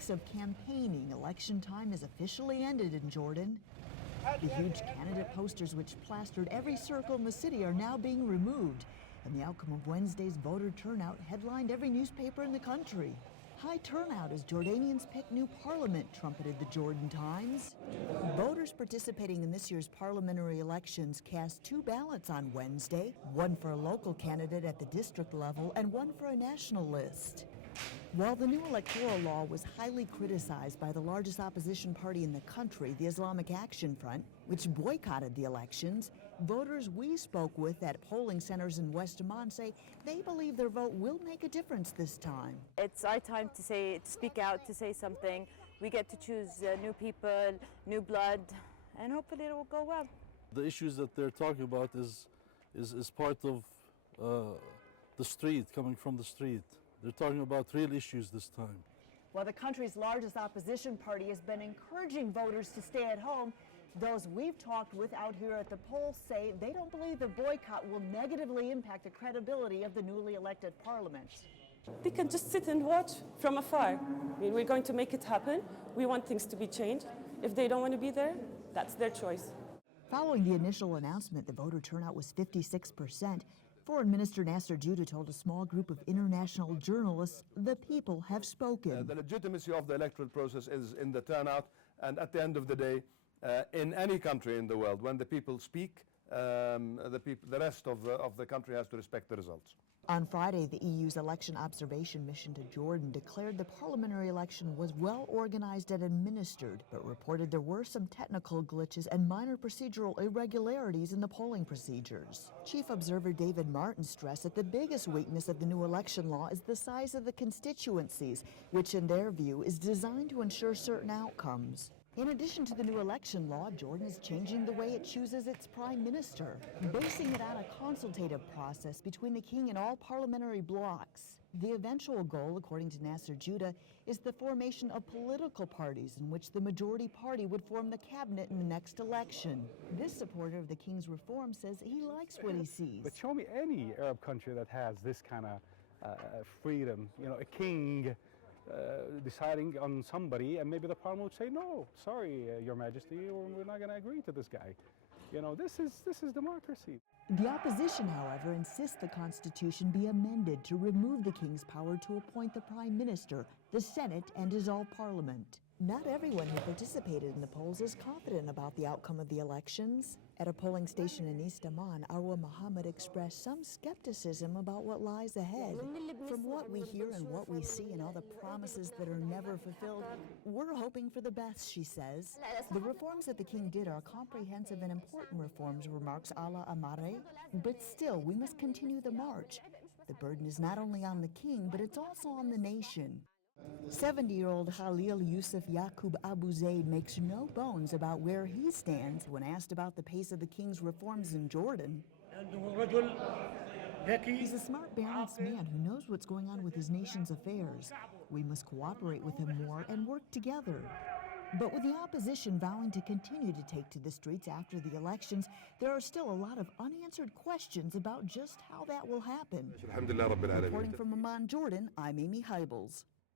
weeks of campaigning, election time is officially ended in Jordan. The huge candidate posters which plastered every circle in the city are now being removed, and the outcome of Wednesday's voter turnout headlined every newspaper in the country. High turnout as Jordanians pick new parliament, trumpeted the Jordan Times. Voters participating in this year's parliamentary elections cast 2 ballots on Wednesday, one for a local candidate at the district level and one for a national list. While the new electoral law was highly criticized by the largest opposition party in the country, the Islamic Action Front, which boycotted the elections, voters we spoke with at polling centers in West Amman say they believe their vote will make a difference this time. It's our time to speak out, to say something. We get to choose new people, new blood, and hopefully it will go well. The issues that they're talking about is part of the street, coming from the street. They're talking about real issues this time. While the country's largest opposition party has been encouraging voters to stay at home, those we've talked with out here at the polls say they don't believe the boycott will negatively impact the credibility of the newly elected parliament. They can just sit and watch from afar. I mean, we're going to make it happen. We want things to be changed. If they don't want to be there, that's their choice. Following the initial announcement, the voter turnout was 56%. Foreign Minister Nasser Judah told a small group of international journalists the people have spoken. The legitimacy of the electoral process is in the turnout, and at the end of the day, in any country in the world, when the people speak, the rest of the country has to respect the results. On Friday, the EU's election observation mission to Jordan declared the parliamentary election was well organized and administered, but reported there were some technical glitches and minor procedural irregularities in the polling procedures. Chief Observer David Martin stressed that the biggest weakness of the new election law is the size of the constituencies, which in their view is designed to ensure certain outcomes. In addition to the new election law, Jordan is changing the way it chooses its prime minister, basing it on a consultative process between the king and all parliamentary blocs. The eventual goal, according to Nasser Judah, is the formation of political parties in which the majority party would form the cabinet in the next election. This supporter of the king's reform says he likes what he sees. But show me any Arab country that has this kind of freedom, you know, a king deciding on somebody, and maybe the parliament would say, no, sorry, Your Majesty, we're not going to agree to this guy. You know, this is democracy. The opposition, however, insists the Constitution be amended to remove the king's power to appoint the prime minister, the Senate, and dissolve parliament. Not everyone who participated in the polls is confident about the outcome of the elections. At a polling station in East Amman, Arwa Muhammad expressed some skepticism about what lies ahead. From what we hear and what we see and all the promises that are never fulfilled, we're hoping for the best, she says. The reforms that the king did are comprehensive and important reforms, remarks Ala Amare, but still, we must continue the march. The burden is not only on the king, but it's also on the nation. 70-year-old Khalil Yusuf Yaqub Abu Zaid makes no bones about where he stands when asked about the pace of the king's reforms in Jordan. He's a smart, balanced man who knows what's going on with his nation's affairs. We must cooperate with him more and work together. But with the opposition vowing to continue to take to the streets after the elections, there are still a lot of unanswered questions about just how that will happen. Reporting from Amman, Jordan, I'm Amy Heibels.